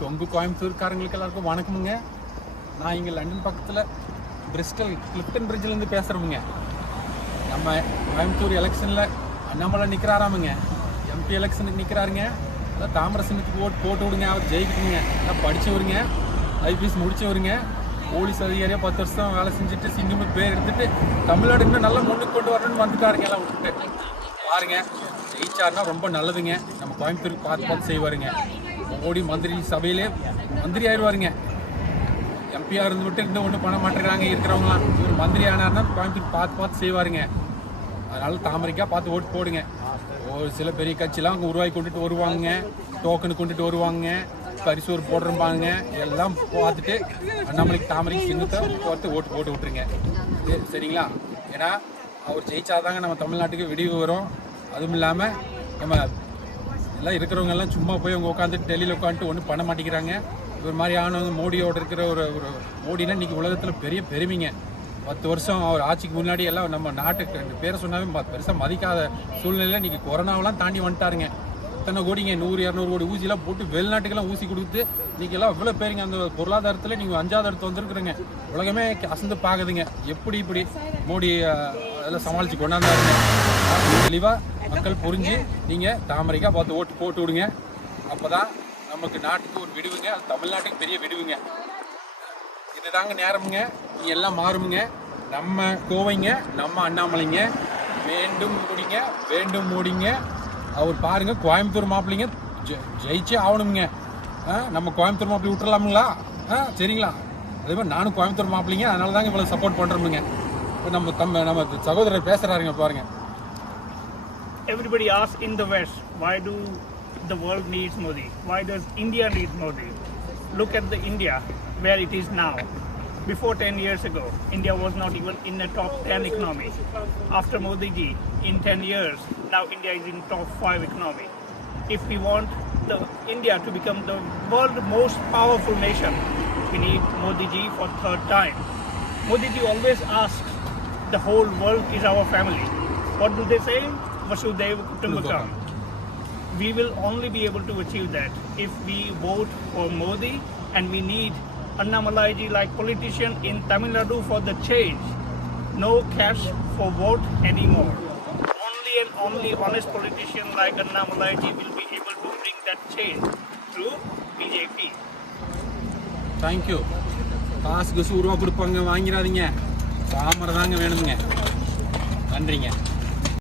கொங்கு கோயம்புத்தூர்காரங்களுக்கு எல்லாருக்கும் வணக்கமுங்க. நான் இங்கே லண்டன் பக்கத்தில் பிரிஸ்டல் கிளிப்டன் பிரிட்ஜிலேருந்து பேசுகிறோமுங்க நம்ம கோயம்புத்தூர் எலெக்ஷனில் அண்ணாமலை நிற்கிறாராமுங்க எம்பி எலெக்ஷனுக்கு நிற்கிறாருங்க அதான் தாமரை சின்னத்துக்கு ஓட்டு போட்டு விடுங்க. அவர் ஜெயிக்கணுங்க எல்லாம் படித்தவருங்க ஐபிஎஸ் முடித்தவருங்க போலீஸ் அதிகாரியாக பத்து வருஷம் வேலை செஞ்சுட்டு சிங்கமுக்கு பேர் எடுத்துட்டு தமிழ்நாடு இன்னும் நல்லா முன்னுக்கு கொண்டு வரணும்னு வந்துட்டாருங்க எல்லாம் விட்டுட்டு. பாருங்க ஜெயிச்சாருன்னா ரொம்ப நல்லதுங்க. நம்ம கோயம்புத்தூருக்கு பார்த்து பார்த்து செய்வாருங்க. மோடி மந்திரி சபையிலே மந்திரி ஆயிடுவாருங்க. எம்பியாக இருந்து விட்டு இன்னும் ஒன்றும் பண்ண மாட்டேங்கிறாங்க இருக்கிறவங்களாம் இவர் மந்திரி ஆனார்னா கோயம்புத்தூர் பார்த்து பார்த்து செய்வாருங்க. அதனால தாமரைக்கா பார்த்து ஓட்டு போடுங்க. ஒரு சில பெரிய கட்சிலாம் அங்கே உருவாக்கி கொண்டுட்டு வருவாங்க. டோக்கனு கொண்டுட்டு வருவாங்க. பரிசோறு போடுறம்பாங்க. எல்லாம் பார்த்துட்டு அண்ணாமலைக்கு தாமரைக்கு சின்னத்தை பார்த்து ஓட்டு போட்டு விட்டுருங்க. சரி- சரிங்களா? ஏன்னா அவர் ஜெயிச்சாதாங்க நம்ம தமிழ்நாட்டுக்கு விடிவு வரும். அதுவும் இல்லாமல் நம்ம எல்லாம் இருக்கிறவங்க எல்லாம் சும்மா போய் அவங்க உட்காந்துட்டு டெல்லியில் உட்காந்துட்டு ஒன்றும் பண்ண மாட்டேங்கிறாங்க. இவர் மாதிரி ஆனவங்க மோடியோட இருக்கிற ஒரு ஒரு மோடினா இன்றைக்கி உலகத்தில் பெரிய பெருமைங்க. பத்து வருஷம் அவர் ஆட்சிக்கு முன்னாடி எல்லாம் நம்ம நாட்டுக்கு ரெண்டு பேரை சொன்னாவே பெருசாக மதிக்காத சூழ்நிலையில் இன்றைக்கி கொரோனாவெல்லாம் தாண்டி வந்துட்டாருங்க. இத்தனை கோடிங்க நூறு இரநூறு கோடி ஊசிலாம் போட்டு வெளிநாட்டுக்கெல்லாம் ஊசி கொடுத்து இன்றைக்கி எல்லாம் இவ்வளோ பேருங்க. அந்த பொருளாதாரத்தில் நீங்கள் அஞ்சாவது இடத்து வந்துருக்குறீங்க உலகமே அசந்து பார்க்குதுங்க எப்படி இப்படி மோடி அதெல்லாம் சமாளித்து கொண்டாந்தாருங்க. தெளிவாக மக்கள் புரிஞ்சு நீங்கள் தாமரைக்காக பார்த்து ஓட்டு போட்டு விடுங்க. அப்போ தான் நமக்கு நாட்டுக்கு ஒரு விடுவுங்க அது தமிழ்நாட்டுக்கு பெரிய விடுவுங்க. இதுதாங்க நேரமுங்க. நீங்கள் எல்லாம் மாறுமுங்க. நம்ம கோவைங்க நம்ம அண்ணாமலைங்க வேண்டும் மூடிங்க வேண்டும் மூடிங்க. அவர் பாருங்க கோயம்புத்தூர் மாப்பிள்ளைங்க ஜெயிச்சே ஆகணுங்க ஆ, நம்ம கோயம்புத்தூர் மாப்பிள்ளை விட்டுறலாமுங்களா? ஆ சரிங்களா? அதே மாதிரி நானும் கோயம்புத்தூர் மாப்பிள்ளைங்க அதனால தாங்க இவ்வளோ சப்போர்ட் பண்ணுறோமுங்க இப்போ நம்ம தம் நம்ம சகோதரர் பேசுகிறாருங்க பாருங்கள் everybody asks in the West, why do the world needs Modi? Why does India need Modi? Look at the India where it is now. Before 10 years ago, India was not even in the top 10 economy. After Modi ji, in 10 years, now India is in top 5 economy. If we want the India to become the world most powerful nation, we need Modi ji for third time. Modi ji always asks, the whole world is our family. What do they say? Vasudhaiva Kutumbakam. We will only be able to achieve that if we vote for Modi and we need Annamalai ji like politician in Tamil Nadu for the change. No cash for vote anymore. Only and only honest politician like Annamalai ji will be able to bring that change through BJP. Thank you காசு கசு உருவா கொடுப்பாங்க வாங்கிடாதீங்க தாமரை தாங்க வேணுங்க நன்றிங்க